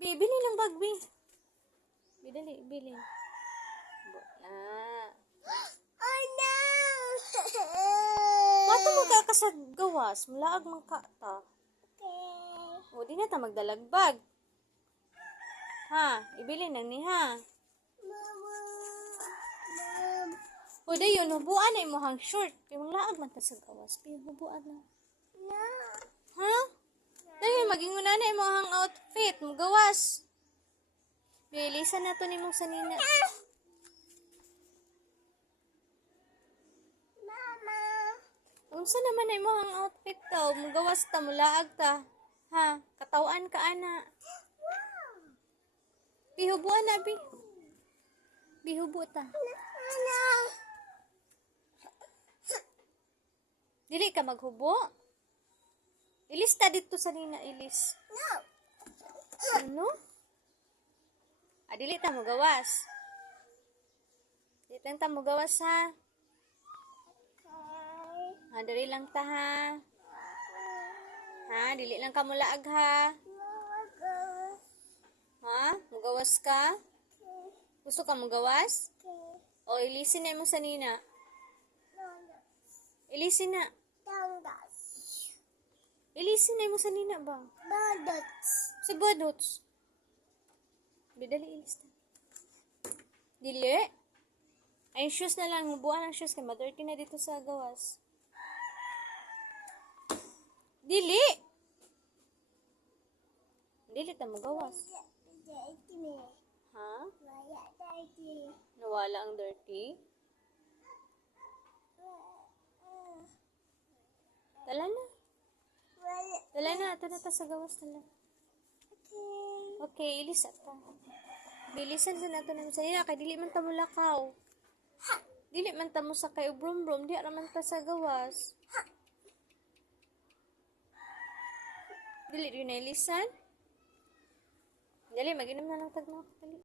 Bili ng bag, bi. Bidali, bili. Ah. Oh no! Bato mo ka sa gawas, mulaag man ka ta. Okay. O, di na ta magdalagbag. Ha, ibili na ni ha. Mama. Mom. O, dayon, hubuan na imo hang short. Kaya mulaag man ta sa gawas. Kaya hubuan na. No. Ha? Dayon, mag-inguna na imo hang outfit. Magawas. Bilisan na to ni mong sanina. Mama. Unsa naman na imo hang outfit daw? Magawas ta, mulaag ta. Ha? Katawan ka, ana. Wow. Bihubuan na, bi. Bihubu ta. Ano? Dili ka maghubo. Ilis ta dito sa nina, ilis. No. Ano? Dili ta mo gawas. Dili lang ta mo gawas ha. Okay. Dali lang ta ha. Ha, dili lang ka mulaag ha. Mama. Ha? Mugawas ka? Gusto ka mugawas? Okay. O ilisin na mo sa nina. No. Ilisin na. Tangas. Ilisin na mo sa nina ba? Badots. Si Badots. Bidali ilis na. Dili. Ay, shoes na lang. Hubuan ang shoes. Kaya madirty na dito sa gawas. Dili. Dili ta mo gawas. Ha? Nawala ang dirty? Tala na. Tala na. Ito na ta sa gawas na lang. Okay, ilis ata. Bilisan sa nato naman sa nila. Kay dili man ta mo lakaw. Dili man ta mo sa kay brum-brum. Di raman ta sa gawas. Dili rin na ilisan. Dali, mag-inom na lang tagno. Dali.